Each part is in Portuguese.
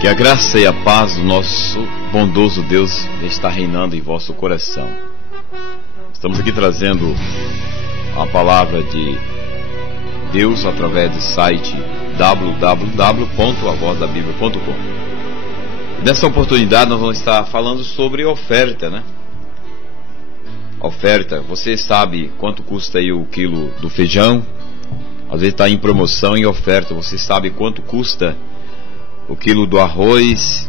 Que a graça e a paz do nosso bondoso Deus está reinando em vosso coração. Estamos aqui trazendo a palavra de Deus através do site www.avozdabiblia.com. Nessa oportunidade nós vamos estar falando sobre oferta, né? Oferta, você sabe quanto custa aí o quilo do feijão? Às vezes está em promoção e oferta. Você sabe quanto custa o quilo do arroz,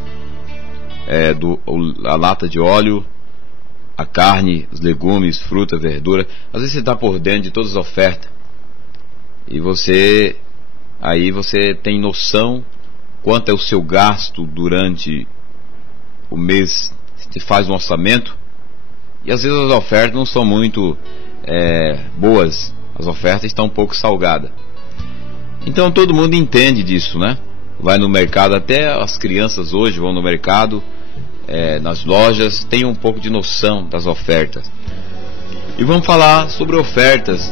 a lata de óleo, a carne, os legumes, fruta, verdura? Às vezes você está por dentro de todas as ofertas e você tem noção quanto é o seu gasto durante o mês. Você faz um orçamento e às vezes as ofertas não são muito boas. As ofertas estão um pouco salgadas. Então todo mundo entende disso, né? Vai no mercado, até as crianças hoje vão no mercado, nas lojas, tem um pouco de noção das ofertas. E vamos falar sobre ofertas.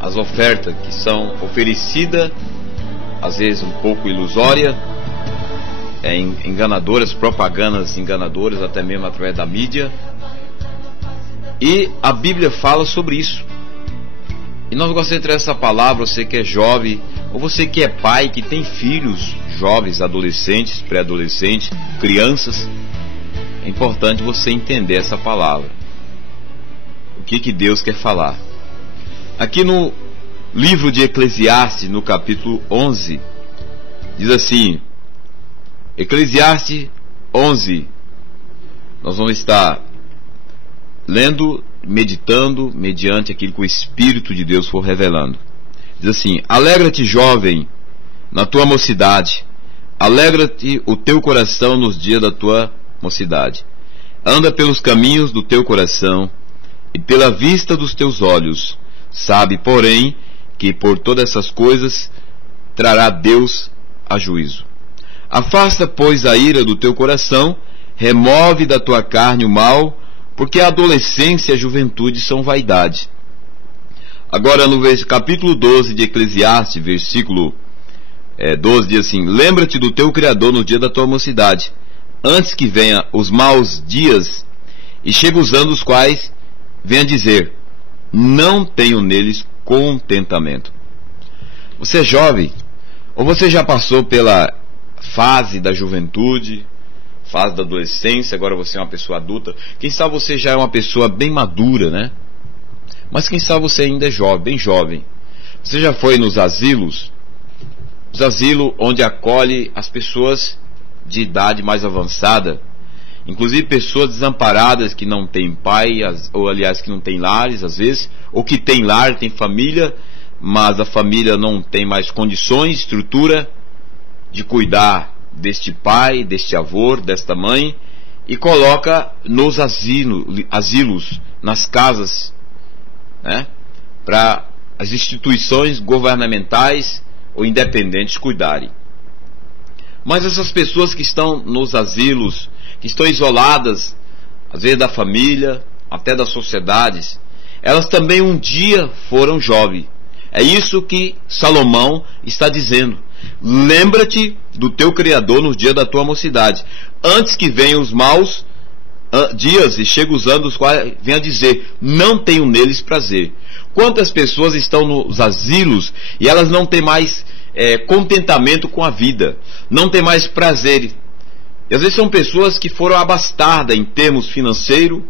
As ofertas que são oferecidas, às vezes um pouco ilusória, enganadoras, propagandas enganadoras, até mesmo através da mídia. E a Bíblia fala sobre isso. E nós gostamos de trazer essa palavra, você que é jovem, ou você que é pai, que tem filhos jovens, adolescentes, pré-adolescentes, crianças. É importante você entender essa palavra. O que Deus quer falar. Aqui no livro de Eclesiastes, no capítulo 11, diz assim, Eclesiastes 11, nós vamos estar lendo, meditando, mediante aquilo que o Espírito de Deus for revelando. Diz assim: alegra-te, jovem, na tua mocidade, alegra-te o teu coração nos dias da tua mocidade. Anda pelos caminhos do teu coração e pela vista dos teus olhos. Sabe, porém, que por todas essas coisas trará Deus a juízo. Afasta, pois, a ira do teu coração, remove da tua carne o mal, porque a adolescência e a juventude são vaidade. Agora no capítulo 12 de Eclesiastes, versículo 12, diz assim: lembra-te do teu Criador no dia da tua mocidade, antes que venha os maus dias, e chegue os anos, os quais venha dizer, não tenho neles contentamento. Você é jovem, ou você já passou pela fase da juventude, fase da adolescência, agora você é uma pessoa adulta. Quem sabe você já é uma pessoa bem madura, né? Mas quem sabe você ainda é jovem, bem jovem. Você já foi nos asilos? Os asilos onde acolhe as pessoas de idade mais avançada, inclusive pessoas desamparadas que não têm pai, ou aliás que não têm lares às vezes, ou que tem lar, tem família, mas a família não tem mais condições, estrutura de cuidar deste pai, deste avô, desta mãe, e coloca nos asilos, nas casas, né, para as instituições governamentais ou independentes cuidarem. Mas essas pessoas que estão nos asilos, que estão isoladas, às vezes da família, até das sociedades, elas também um dia foram jovens. É isso que Salomão está dizendo. Lembra-te do teu Criador nos dias da tua mocidade, antes que venham os maus dias e chegue os anos, os quais venha dizer, não tenho neles prazer. Quantas pessoas estão nos asilos e elas não têm mais contentamento com a vida, não têm mais prazer. E às vezes são pessoas que foram abastadas em termos financeiros,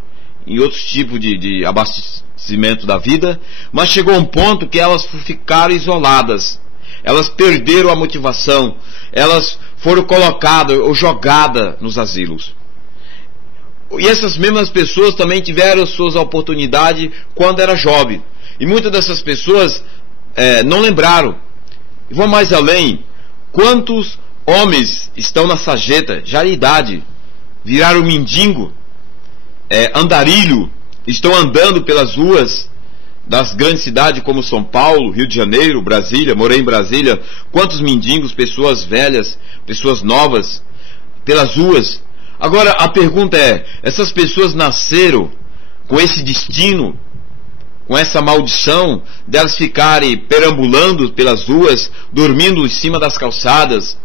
em outros tipos de abastecimento da vida, mas chegou um ponto que elas ficaram isoladas. Elas perderam a motivação, elas foram colocadas ou jogadas nos asilos. E essas mesmas pessoas também tiveram suas oportunidades quando era jovem. E muitas dessas pessoas não lembraram. E vou mais além, quantos homens estão na sarjeta, já de idade, viraram mendigo, andarilho, estão andando pelas ruas das grandes cidades como São Paulo, Rio de Janeiro, Brasília. Morei em Brasília. Quantos mendigos, pessoas velhas, pessoas novas, pelas ruas. Agora a pergunta é, essas pessoas nasceram com esse destino, com essa maldição delas ficarem perambulando pelas ruas, dormindo em cima das calçadas?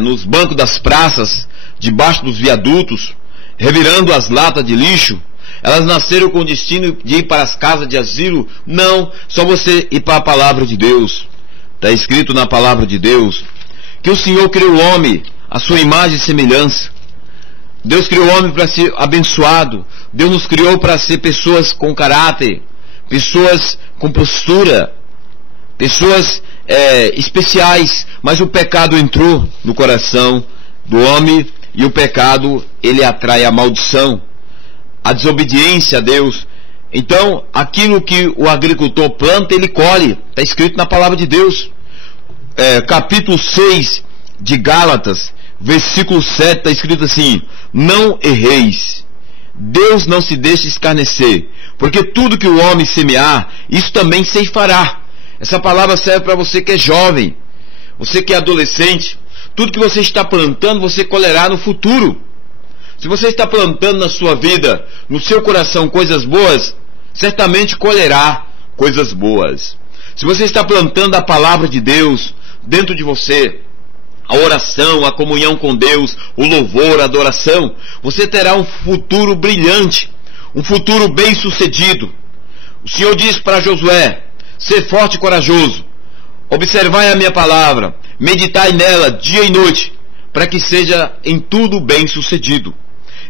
nos bancos das praças, debaixo dos viadutos, revirando as latas de lixo. Elas nasceram com o destino de ir para as casas de asilo? Não, só você ir para a palavra de Deus. Está escrito na palavra de Deus que o Senhor criou o homem à sua imagem e semelhança. Deus criou o homem para ser abençoado. Deus nos criou para ser pessoas com caráter, pessoas com postura, pessoas especiais. Mas o pecado entrou no coração do homem, e o pecado, ele atrai a maldição, a desobediência a Deus. Então, aquilo que o agricultor planta, ele colhe. Está escrito na palavra de Deus. Capítulo 6 de Gálatas, versículo 7, está escrito assim: não erreis, Deus não se deixa escarnecer, porque tudo que o homem semear, isso também ceifará. Essa palavra serve para você que é jovem, você que é adolescente. Tudo que você está plantando, você colherá no futuro. Se você está plantando na sua vida, no seu coração, coisas boas, certamente colherá coisas boas. Se você está plantando a palavra de Deus dentro de você, a oração, a comunhão com Deus, o louvor, a adoração, você terá um futuro brilhante, um futuro bem sucedido. O Senhor diz para Josué: ser forte e corajoso, observai a minha palavra, meditai nela dia e noite, para que seja em tudo bem sucedido.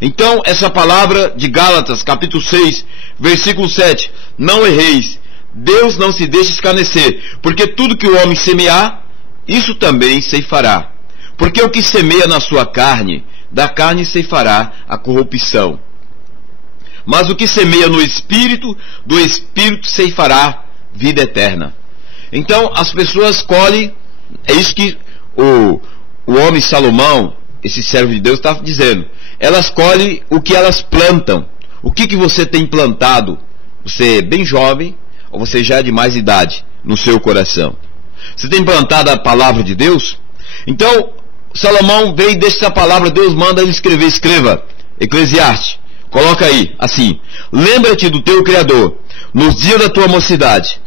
Então, essa palavra de Gálatas, capítulo 6, versículo 7, não erreis, Deus não se deixa escarnecer, porque tudo que o homem semear, isso também ceifará. Porque o que semeia na sua carne, da carne ceifará a corrupção. Mas o que semeia no Espírito, do Espírito ceifará vida eterna. Então, as pessoas colhem, é isso que o homem Salomão, esse servo de Deus, está dizendo. Elas colhem o que elas plantam. O que você tem plantado? Você é bem jovem, ou você já é de mais idade no seu coração? Você tem plantado a palavra de Deus? Então, Salomão veio e deixa essa palavra, Deus manda ele escrever. Escreva, Eclesiastes, coloca aí, assim: lembra-te do teu Criador, nos dias da tua mocidade,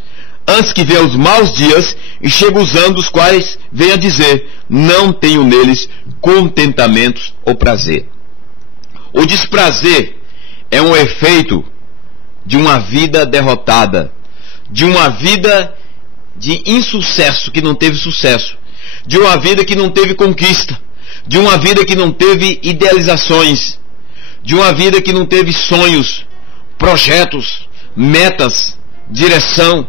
antes que venham os maus dias, e chegue os anos dos quais venha dizer: não tenho neles contentamentos ou prazer. O desprazer é um efeito de uma vida derrotada, de uma vida de insucesso, que não teve sucesso, de uma vida que não teve conquista, de uma vida que não teve idealizações, de uma vida que não teve sonhos, projetos, metas, direção,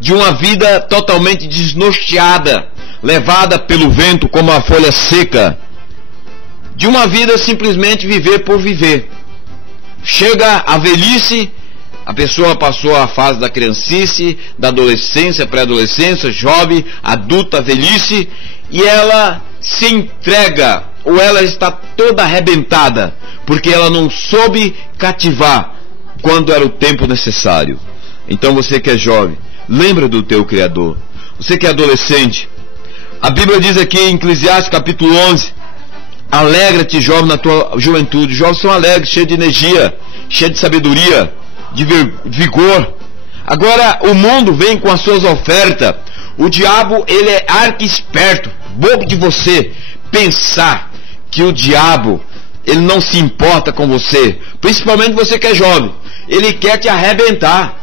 de uma vida totalmente desnorteada, levada pelo vento como a folha seca, de uma vida simplesmente viver por viver. Chega a velhice, a pessoa passou a fase da criancice, da adolescência, pré-adolescência, jovem, adulta, velhice, e ela se entrega, ou ela está toda arrebentada, porque ela não soube cativar quando era o tempo necessário. Então você que é jovem, lembra do teu Criador. Você que é adolescente, a Bíblia diz aqui em Eclesiastes capítulo 11, alegra-te, jovem, na tua juventude. Os jovens são alegres, cheios de energia, cheios de sabedoria, de vigor. Agora o mundo vem com as suas ofertas. O diabo, ele é arqui-esperto, bobo de você pensar que o diabo, ele não se importa com você, principalmente você que é jovem. Ele quer te arrebentar,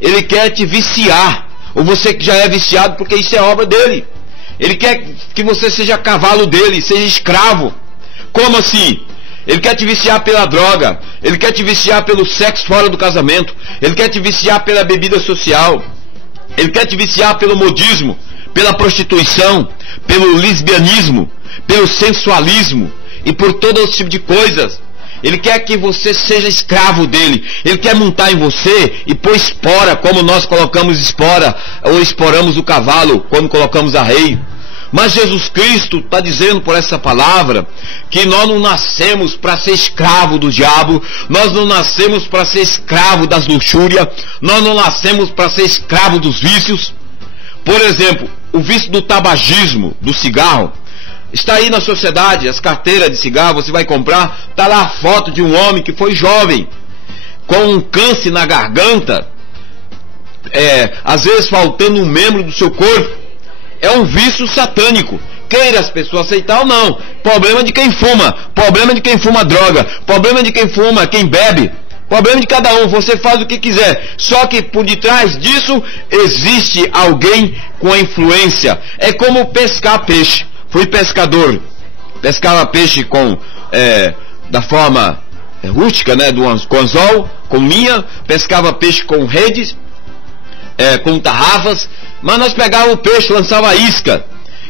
ele quer te viciar, ou você que já é viciado, porque isso é obra dele. Ele quer que você seja cavalo dele, seja escravo. Como assim? Ele quer te viciar pela droga, ele quer te viciar pelo sexo fora do casamento, ele quer te viciar pela bebida social, ele quer te viciar pelo modismo, pela prostituição, pelo lesbianismo, pelo sensualismo e por todo esse tipo de coisas. Ele quer que você seja escravo dele. Ele quer montar em você e pôr espora, como nós colocamos espora, ou esporamos o cavalo quando colocamos arreio. Mas Jesus Cristo está dizendo por essa palavra que nós não nascemos para ser escravo do diabo, nós não nascemos para ser escravo das luxúrias, nós não nascemos para ser escravo dos vícios. Por exemplo, o vício do tabagismo, do cigarro, está aí na sociedade. As carteiras de cigarro, você vai comprar, está lá a foto de um homem que foi jovem, com um câncer na garganta, às vezes faltando um membro do seu corpo. É um vício satânico. queira as pessoas aceitar ou não. Problema de quem fuma, problema de quem fuma droga, problema de quem fuma, quem bebe. Problema de cada um, você faz o que quiser. Só que por detrás disso existe alguém com a influência. É como pescar peixe. Fui pescador, pescava peixe com da forma rústica, né, com anzol, com linha, pescava peixe com redes, com tarrafas, mas nós pegávamos o peixe, lançava a isca.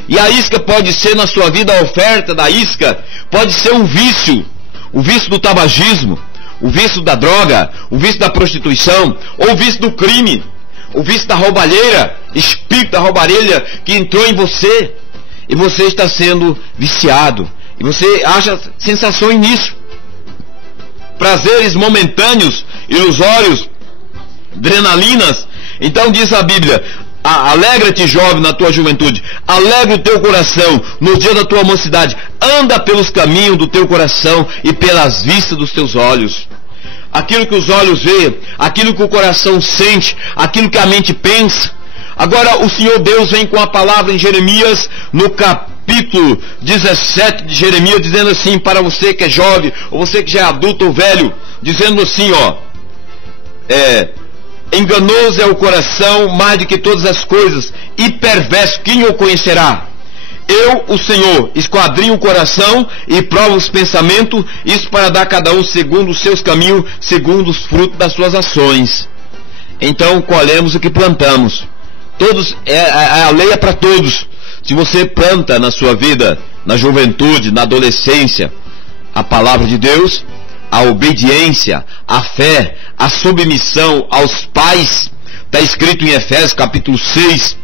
E a isca pode ser na sua vida, a oferta da isca pode ser um vício, o vício do tabagismo, o vício da droga, o vício da prostituição, ou o vício do crime, o vício da roubalheira, espírito da roubalheira que entrou em você, e você está sendo viciado, e você acha sensações nisso, prazeres momentâneos, ilusórios, adrenalinas. Então diz a Bíblia: alegra-te, jovem, na tua juventude, alegra o teu coração no dia da tua mocidade, anda pelos caminhos do teu coração e pelas vistas dos teus olhos. Aquilo que os olhos veem, aquilo que o coração sente, aquilo que a mente pensa. Agora o Senhor Deus vem com a palavra em Jeremias, no capítulo 17 de Jeremias, dizendo assim para você que é jovem, ou você que já é adulto ou velho, dizendo assim, enganoso é o coração mais do que todas as coisas, e perverso, quem o conhecerá? Eu, o Senhor, esquadrinho o coração e provo os pensamentos, isso para dar a cada um segundo os seus caminhos, segundo os frutos das suas ações. Então colhemos o que plantamos. Todos, a lei é para todos. Se você planta na sua vida, na juventude, na adolescência, a palavra de Deus, a obediência, a fé, a submissão aos pais, está escrito em Efésios capítulo 6,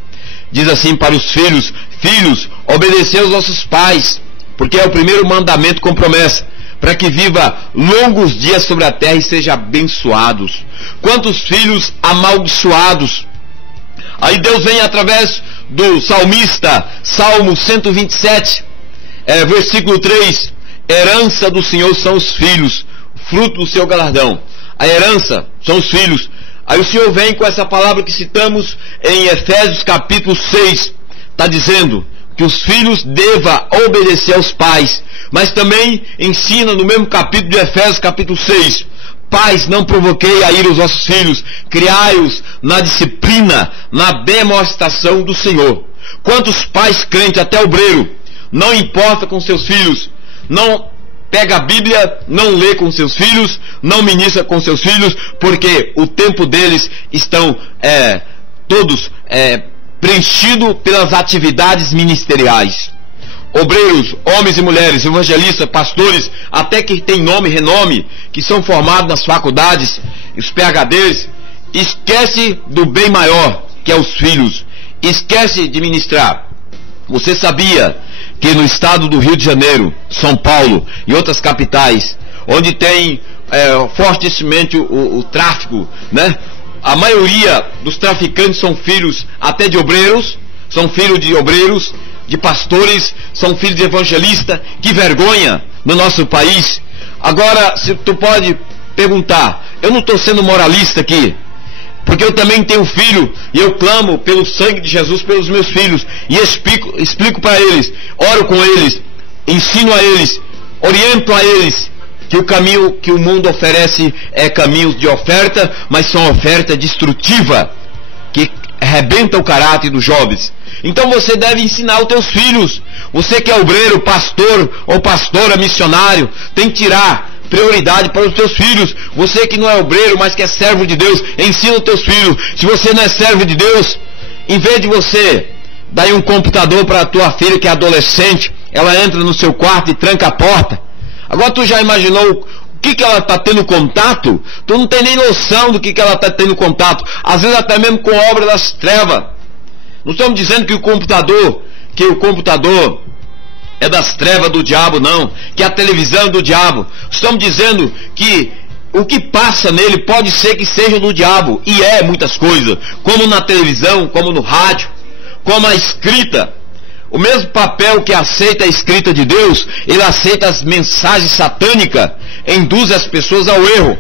diz assim para os filhos: filhos, obedecei aos vossos pais, porque é o primeiro mandamento com promessa, para que viva longos dias sobre a terra e seja abençoados. Quantos filhos amaldiçoados! Aí Deus vem através do salmista, Salmo 127, versículo 3, herança do Senhor são os filhos, fruto do seu galardão. A herança são os filhos. Aí o Senhor vem com essa palavra que citamos em Efésios capítulo 6, está dizendo que os filhos devam obedecer aos pais, mas também ensina no mesmo capítulo de Efésios capítulo 6, pais, não provoquei a ira os vossos filhos, criai-os na disciplina, na demonstração do Senhor. Quantos pais crentes, até obreiro, não importa com seus filhos, não pega a Bíblia, não lê com seus filhos, não ministra com seus filhos, porque o tempo deles estão todos preenchido pelas atividades ministeriais. Obreiros, homens e mulheres, evangelistas, pastores, até que tem nome e renome, que são formados nas faculdades, os PhDs, esquece do bem maior, que é os filhos, esquece de ministrar. Você sabia que no estado do Rio de Janeiro, São Paulo e outras capitais, onde tem fortemente o tráfico, né? A maioria dos traficantes são filhos até de obreiros, são filhos de obreiros, de pastores, são filhos de evangelistas. Que vergonha no nosso país. Agora, se tu pode perguntar, eu não estou sendo moralista aqui, porque eu também tenho filho, e eu clamo pelo sangue de Jesus pelos meus filhos, e explico para eles, oro com eles, ensino a eles, oriento a eles, que o caminho que o mundo oferece é caminhos de oferta, mas são oferta destrutiva, que arrebenta o caráter dos jovens. Então você deve ensinar os teus filhos. Você que é obreiro, pastor ou pastora, missionário, tem que tirar prioridade para os teus filhos. Você que não é obreiro, mas que é servo de Deus, ensina os teus filhos. Se você não é servo de Deus, em vez de você dar um computador para a tua filha que é adolescente, ela entra no seu quarto e tranca a porta. Agora tu já imaginou o que ela está tendo contato? Tu não tem nem noção do que ela está tendo contato. Às vezes até mesmo com obra das trevas. Não estamos dizendo que o computador é das trevas do diabo, não. Que a televisão é do diabo. Estamos dizendo que o que passa nele pode ser que seja do diabo. E é muitas coisas. Como na televisão, como no rádio, como a escrita. O mesmo papel que aceita a escrita de Deus, ele aceita as mensagens satânicas, induz as pessoas ao erro.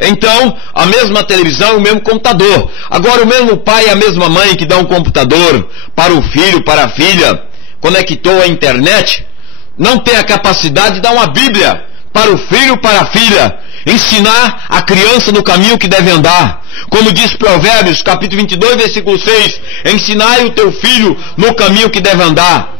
Então, a mesma televisão, o mesmo computador. Agora, o mesmo pai e a mesma mãe que dá um computador para o filho, para a filha, conectou a internet, não tem a capacidade de dar uma Bíblia para o filho, para a filha, ensinar a criança no caminho que deve andar. Como diz Provérbios, capítulo 22, versículo 6, ensinai o teu filho no caminho que deve andar.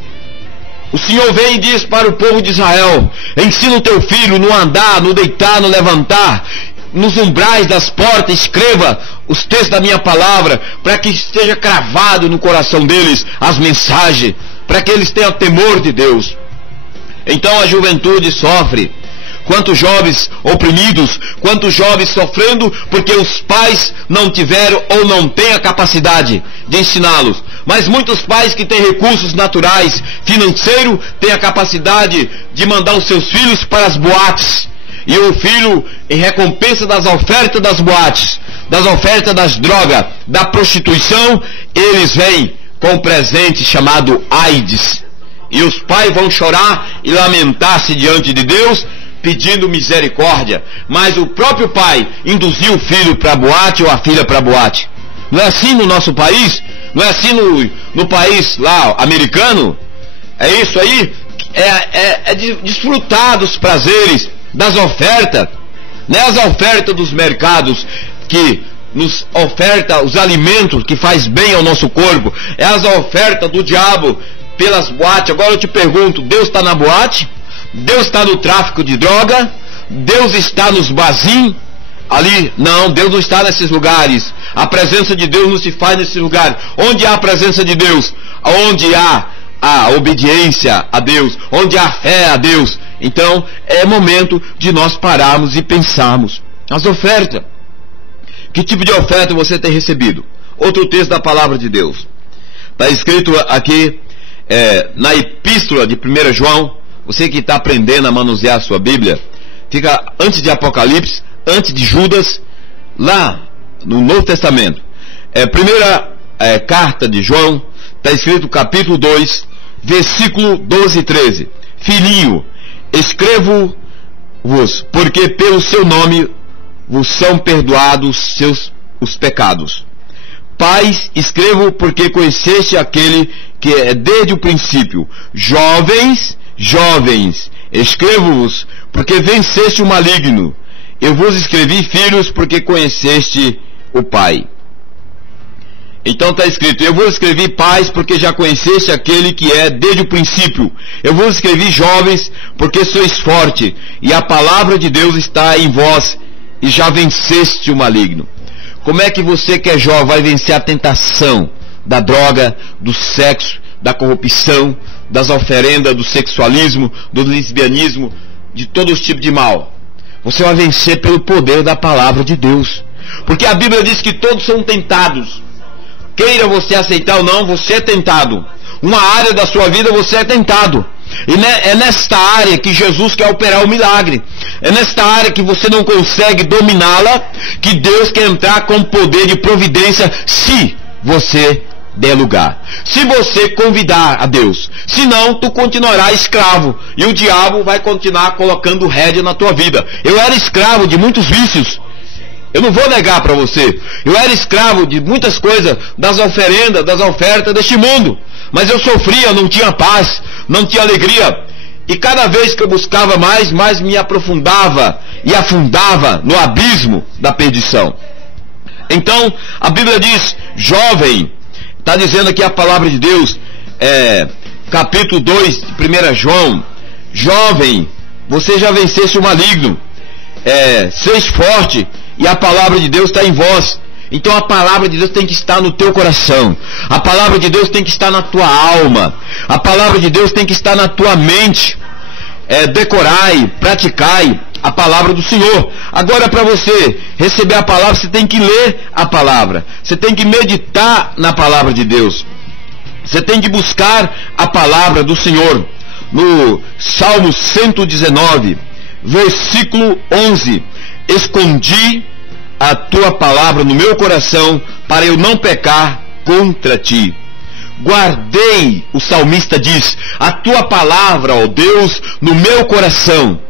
O Senhor vem e diz para o povo de Israel, ensina o teu filho no andar, no deitar, no levantar, nos umbrais das portas, escreva os textos da minha palavra, para que esteja cravado no coração deles as mensagens, para que eles tenham temor de Deus. Então a juventude sofre. Quantos jovens oprimidos, quantos jovens sofrendo porque os pais não tiveram ou não têm a capacidade de ensiná-los. Mas muitos pais que têm recursos naturais, financeiro, têm a capacidade de mandar os seus filhos para as boates. E o filho, em recompensa das ofertas das boates, das ofertas das drogas, da prostituição, eles vêm com um presente chamado AIDS. E os pais vão chorar e lamentar-se diante de Deus, pedindo misericórdia. Mas o próprio pai induziu o filho para a boate ou a filha para a boate. Não é assim no nosso país? Não é assim no país lá americano? É isso aí? É desfrutar dos prazeres, das ofertas. Não é as ofertas dos mercados que nos oferta os alimentos que faz bem ao nosso corpo. É as ofertas do diabo pelas boates. Agora eu te pergunto, Deus está na boate? Deus está no tráfico de droga? Deus está nos barzinhos? Ali, não, Deus não está nesses lugares. A presença de Deus não se faz nesses lugares. Onde há a presença de Deus? Onde há a obediência a Deus, onde há fé a Deus. Então, é momento de nós pararmos e pensarmos. As ofertas. Que tipo de oferta você tem recebido? Outro texto da palavra de Deus. Está escrito aqui, na epístola de 1 João, você que está aprendendo a manusear a sua Bíblia, fica antes de Apocalipse, antes de Judas, lá no Novo Testamento. Primeira carta de João, está escrito capítulo 2, versículo 12 e 13. Filhinho, escrevo-vos, porque pelo seu nome vos são perdoados os pecados. Pais, escrevo porque conheceste aquele que é desde o princípio. Jovens, escrevo-vos porque venceste o maligno. Eu vos escrevi, filhos, porque conheceste o Pai. Então está escrito, eu vos escrevi, pais, porque já conheceste aquele que é desde o princípio. Eu vos escrevi, jovens, porque sois forte, e a palavra de Deus está em vós, e já venceste o maligno. Como é que você que é jovem vai vencer a tentação da droga, do sexo, da corrupção, das oferendas, do sexualismo, do lesbianismo, de todos os tipos de mal? Você vai vencer pelo poder da palavra de Deus. Porque a Bíblia diz que todos são tentados. Queira você aceitar ou não, você é tentado. Uma área da sua vida você é tentado. E é nesta área que Jesus quer operar o milagre. É nesta área que você não consegue dominá-la, que Deus quer entrar com poder de providência, se você der lugar. Se você convidar a Deus. Senão, tu continuará escravo. E o diabo vai continuar colocando rédea na tua vida. Eu era escravo de muitos vícios. Eu não vou negar para você. Eu era escravo de muitas coisas, das oferendas, das ofertas deste mundo. Mas eu sofria, não tinha paz, não tinha alegria. E cada vez que eu buscava mais me aprofundava e afundava no abismo da perdição. Então, a Bíblia diz, jovem, está dizendo aqui a palavra de Deus, capítulo 2 de 1 João, jovem, você já venceste o maligno, seis forte, e a palavra de Deus está em vós. Então a palavra de Deus tem que estar no teu coração. A palavra de Deus tem que estar na tua alma. A palavra de Deus tem que estar na tua mente. Decorai, praticai a palavra do Senhor. Agora, para você receber a palavra, você tem que ler a palavra. Você tem que meditar na palavra de Deus. Você tem que buscar a palavra do Senhor. No Salmo 119, versículo 11. Escondi a tua palavra no meu coração, para eu não pecar contra ti. Guardei, o salmista diz, a tua palavra, ó Deus, no meu coração,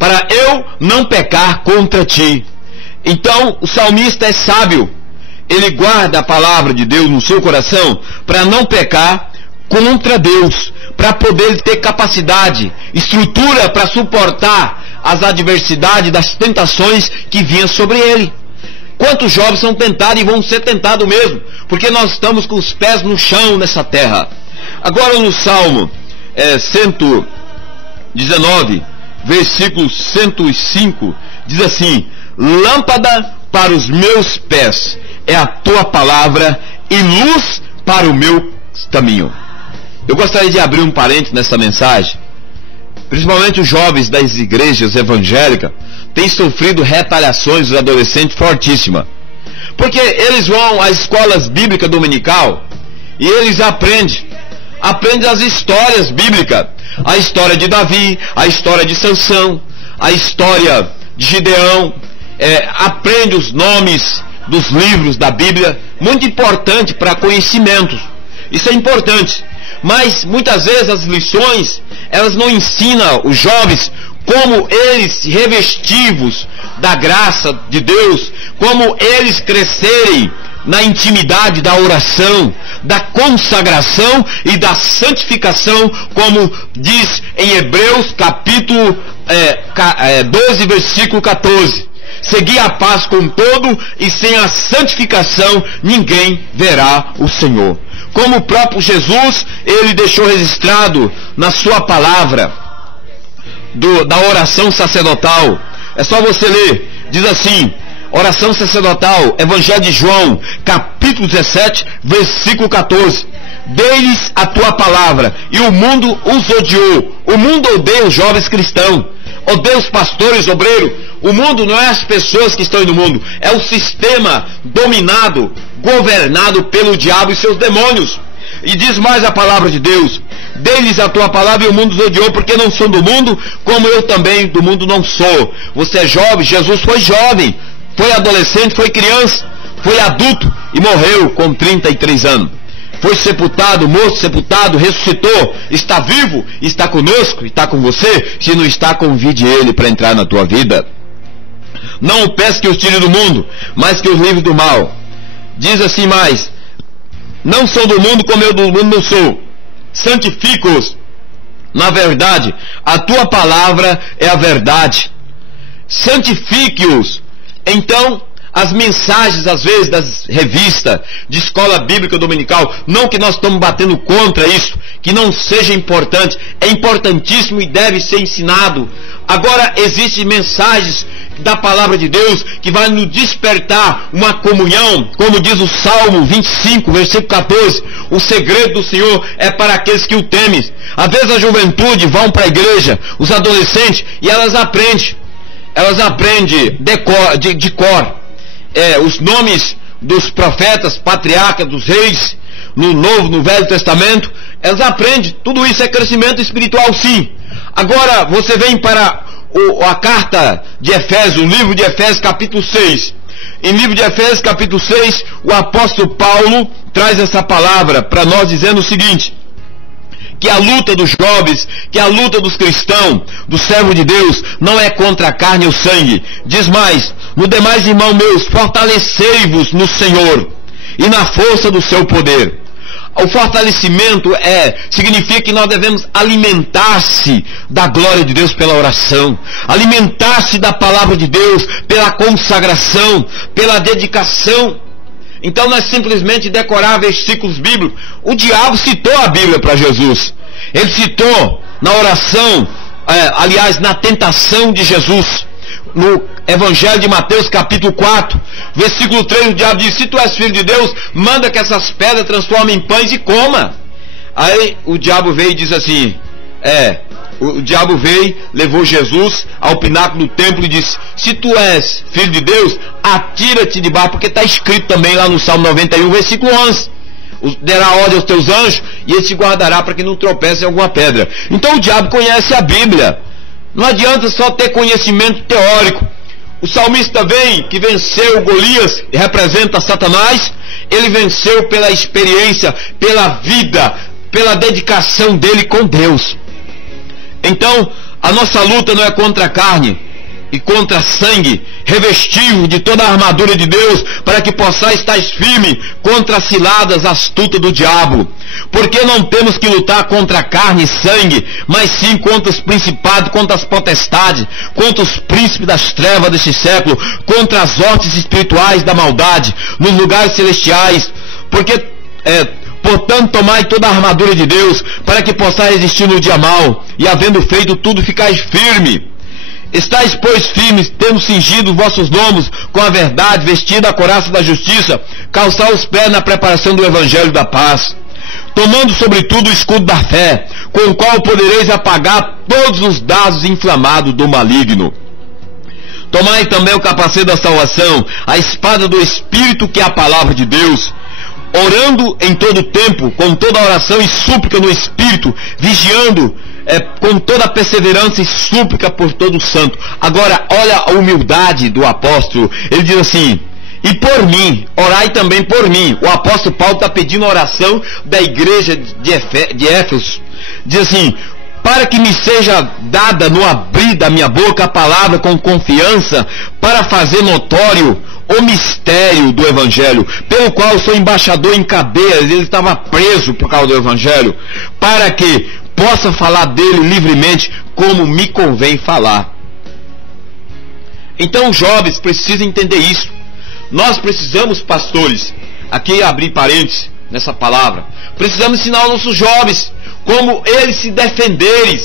para eu não pecar contra ti. Então, o salmista é sábio. Ele guarda a palavra de Deus no seu coração, para não pecar contra Deus, para poder ter capacidade, estrutura para suportar as adversidades, das tentações que vinham sobre ele. Quantos jovens são tentados e vão ser tentados mesmo, porque nós estamos com os pés no chão nessa terra. Agora no Salmo 119, versículo 105, diz assim: lâmpada para os meus pés é a tua palavra e luz para o meu caminho. Eu gostaria de abrir um parênteses nessa mensagem. Principalmente os jovens das igrejas evangélicas têm sofrido retaliações dos adolescentes fortíssimas. Porque eles vão às escolas bíblicas dominical e eles aprendem as histórias bíblicas. A história de Davi, a história de Sansão, a história de Gideão. Aprende os nomes dos livros da Bíblia. Muito importante para conhecimentos. Isso é importante. Mas muitas vezes as lições, elas não ensinam os jovens como eles revestivos da graça de Deus, como eles crescerem na intimidade da oração, da consagração e da santificação, como diz em Hebreus capítulo 12, versículo 14. Segui a paz com todo, e sem a santificação ninguém verá o Senhor. Como o próprio Jesus, ele deixou registrado na sua palavra da oração sacerdotal. É só você ler. Diz assim: oração sacerdotal, Evangelho de João, capítulo 17, versículo 14. Dei-lhes a tua palavra, e o mundo os odiou. O mundo odeia os jovens cristãos, odeia os pastores, obreiros. O mundo não é as pessoas que estão no mundo, é o sistema dominado, governado pelo diabo e seus demônios. E diz mais a palavra de Deus: dei-lhes a tua palavra e o mundo os odiou, porque não são do mundo, como eu também do mundo não sou. Você é jovem, Jesus foi jovem, foi adolescente, foi criança, foi adulto e morreu com 33 anos. Foi sepultado, morto, sepultado, ressuscitou, está vivo, está conosco, está com você. Se não está, convide ele para entrar na tua vida. Não o peço que os tire do mundo, mas que os livre do mal. Diz assim mais: não são do mundo, como eu do mundo não sou. Santifica-os na verdade, a tua palavra é a verdade. Santifique-os. Então, as mensagens, às vezes, das revistas, de escola bíblica dominical, não que nós estamos batendo contra isso, que não seja importante, é importantíssimo e deve ser ensinado. Agora, existem mensagens da palavra de Deus que vai nos despertar uma comunhão, como diz o Salmo 25, versículo 14, o segredo do Senhor é para aqueles que o temem. Às vezes a juventude vão para a igreja, os adolescentes, e elas aprendem de cor, os nomes dos profetas, patriarcas, dos reis, no Novo, no Velho Testamento. Elas aprendem, tudo isso é crescimento espiritual, sim. Agora você vem para a carta de Efésios, o livro de Efésios capítulo 6. Em livro de Efésios capítulo 6, o apóstolo Paulo traz essa palavra para nós, dizendo o seguinte: que a luta dos jovens, que a luta dos cristãos, do servo de Deus, não é contra a carne ou sangue. Diz mais: no demais, irmãos meus, fortalecei-vos no Senhor e na força do seu poder. O fortalecimento significa que nós devemos alimentar-se da glória de Deus pela oração, alimentar-se da palavra de Deus pela consagração, pela dedicação. Então não é simplesmente decorar versículos bíblicos. O diabo citou a Bíblia para Jesus. Ele citou na oração, aliás, na tentação de Jesus. No Evangelho de Mateus capítulo 4, versículo 3, o diabo diz: se tu és filho de Deus, manda que essas pedras transformem em pães e coma. Aí o diabo veio e diz assim, o diabo veio, levou Jesus ao pináculo do templo e disse: se tu és filho de Deus, atira-te de baixo, porque está escrito também lá no Salmo 91, versículo 11: derá ordem aos teus anjos e ele te guardará para que não tropece em alguma pedra. Então o diabo conhece a Bíblia. Não adianta só ter conhecimento teórico. O salmista vem, que venceu Golias, representa Satanás. Ele venceu pela experiência, pela vida, pela dedicação dele com Deus. Então, a nossa luta não é contra a carne e contra sangue, revestivos de toda a armadura de Deus, para que possais estar firme contra as ciladas astutas do diabo. Porque não temos que lutar contra carne e sangue, mas sim contra os principados, contra as potestades, contra os príncipes das trevas deste século, contra as hostes espirituais da maldade, nos lugares celestiais. Portanto, tomai toda a armadura de Deus, para que possais resistir no dia mau, e havendo feito tudo, ficais firme. Estais, pois, firmes, tendo cingido vossos lombos com a verdade, vestido a couraça da justiça, calçar os pés na preparação do evangelho da paz, tomando sobretudo o escudo da fé, com o qual podereis apagar todos os dardos inflamados do maligno. Tomai também o capacete da salvação, a espada do Espírito, que é a palavra de Deus, orando em todo tempo, com toda oração e súplica no Espírito, vigiando com toda perseverança e súplica por todo o santo. Agora, olha a humildade do apóstolo. Ele diz assim: e por mim, orai também por mim. O apóstolo Paulo está pedindo a oração da igreja de Éfeso. Diz assim: para que me seja dada no abrir da minha boca a palavra com confiança, para fazer notório o mistério do Evangelho, pelo qual sou embaixador em cadeias. Ele estava preso por causa do Evangelho, para que possa falar dele livremente, como me convém falar. Então os jovens precisam entender isso. Nós precisamos, pastores, aqui abrir parênteses nessa palavra, precisamos ensinar aos nossos jovens como eles se defenderem.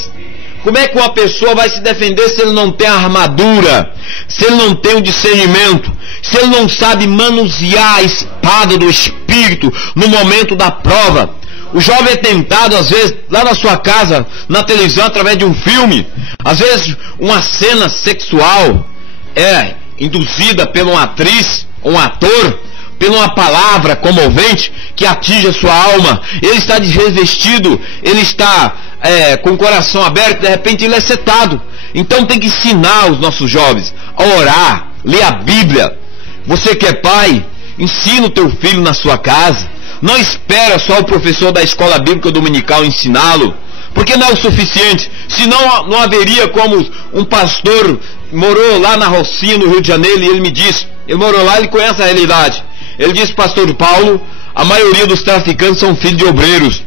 Como é que uma pessoa vai se defender se ele não tem a armadura, se ele não tem o discernimento, se ele não sabe manusear a espada do Espírito no momento da prova? O jovem é tentado, às vezes, lá na sua casa, na televisão, através de um filme. Às vezes, uma cena sexual é induzida por uma atriz, um ator, por uma palavra comovente que atinge a sua alma. Ele está desrevestido, ele está com o coração aberto, de repente ele é setado. Então tem que ensinar os nossos jovens a orar, ler a Bíblia. Você que é pai, ensina o teu filho na sua casa. Não espera só o professor da escola bíblica dominical ensiná-lo, porque não é o suficiente. Senão não haveria como um pastor morou lá na Rocinha, no Rio de Janeiro, e ele me disse, ele morou lá, ele conhece a realidade. Ele disse: pastor Paulo, a maioria dos traficantes são filhos de obreiros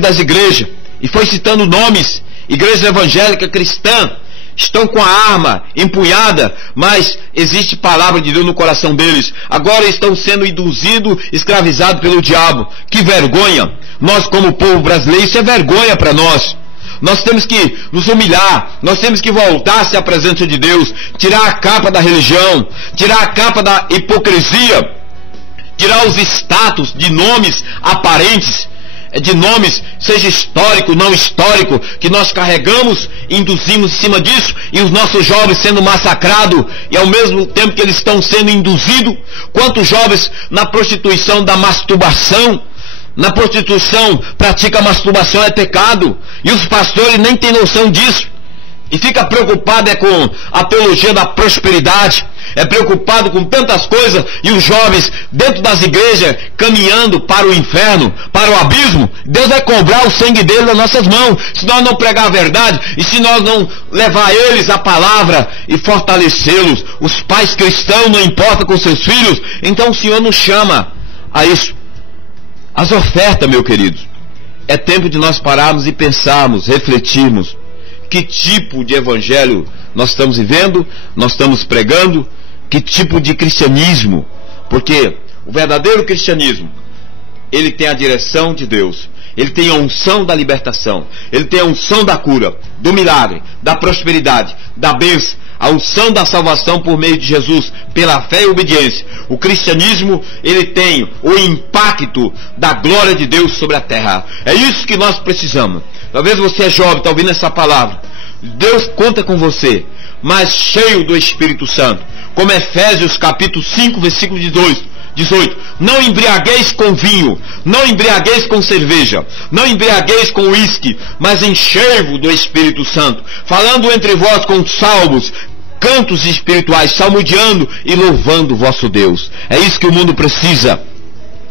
das igrejas, e foi citando nomes. Igreja evangélica cristã estão com a arma empunhada, mas existe palavra de Deus no coração deles. Agora estão sendo induzidos, escravizados pelo diabo. Que vergonha! Nós, como povo brasileiro, isso é vergonha para nós. Nós temos que nos humilhar, nós temos que voltar-se à presença de Deus, tirar a capa da religião, tirar a capa da hipocrisia, tirar os status de nomes aparentes, de nomes, seja histórico, não histórico, que nós carregamos, induzimos em cima disso, e os nossos jovens sendo massacrados, e ao mesmo tempo que eles estão sendo induzidos. Quantos jovens na prostituição da masturbação, na prostituição, pratica masturbação, é pecado, e os pastores nem têm noção disso, e fica preocupado com a teologia da prosperidade, é preocupado com tantas coisas, e os jovens dentro das igrejas caminhando para o inferno, para o abismo. Deus vai cobrar o sangue dele nas nossas mãos, se nós não pregar a verdade, e se nós não levar a eles a palavra e fortalecê-los. Os pais cristãos não importam com seus filhos, então o Senhor nos chama a isso. As ofertas, meu querido, é tempo de nós pararmos e pensarmos, refletirmos que tipo de evangelho nós estamos vivendo, nós estamos pregando, que tipo de cristianismo. Porque o verdadeiro cristianismo, ele tem a direção de Deus, ele tem a unção da libertação, ele tem a unção da cura, do milagre, da prosperidade, da bênção, a unção da salvação por meio de Jesus, pela fé e obediência. O cristianismo, ele tem o impacto da glória de Deus sobre a terra. É isso que nós precisamos. Talvez você é jovem, está ouvindo essa palavra. Deus conta com você, mas cheio do Espírito Santo. Como Efésios capítulo 5, versículo 18. Não embriagueis com vinho, não embriagueis com cerveja, não embriagueis com uísque, mas enchei-vos do Espírito Santo, falando entre vós com salmos, cantos espirituais, salmodiando e louvando o vosso Deus. É isso que o mundo precisa,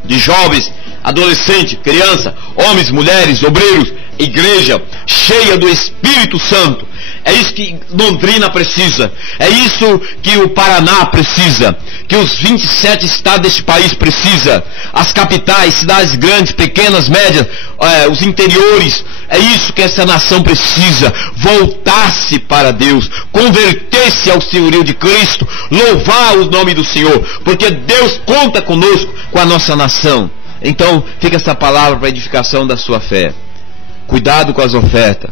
de jovens, adolescentes, crianças, homens, mulheres, obreiros, igreja cheia do Espírito Santo. É isso que Londrina precisa. É isso que o Paraná precisa. Que os 27 estados deste país precisam. As capitais, cidades grandes, pequenas, médias, os interiores. É isso que essa nação precisa. Voltar-se para Deus. Converter-se ao senhorio de Cristo. Louvar o nome do Senhor. Porque Deus conta conosco, com a nossa nação. Então, fica essa palavra para a edificação da sua fé. Cuidado com as ofertas.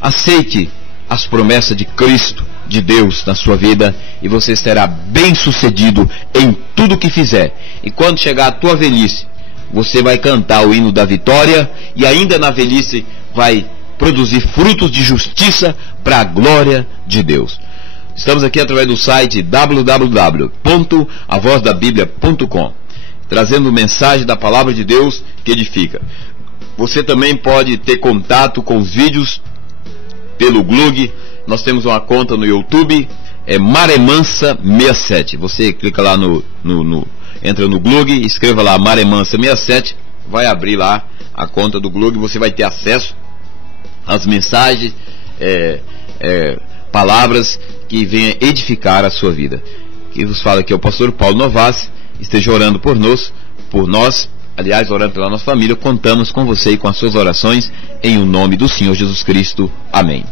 Aceite as promessas de Cristo, de Deus na sua vida, e você será bem sucedido em tudo que fizer. E quando chegar a tua velhice, você vai cantar o hino da vitória, e ainda na velhice vai produzir frutos de justiça para a glória de Deus. Estamos aqui através do site www.avozdabiblia.com, trazendo mensagem da palavra de Deus que edifica. Você também pode ter contato com os vídeos pelo Glug. Nós temos uma conta no YouTube, Maremansa 67. Você clica lá entra no Glug, escreva lá Maremansa 67, vai abrir lá a conta do Glug, você vai ter acesso às mensagens, palavras que venham edificar a sua vida. Quem vos fala aqui é o pastor Paulo Novas. Esteja orando por nós, aliás, orando pela nossa família. Contamos com você e com as suas orações, em o nome do Senhor Jesus Cristo. Amém.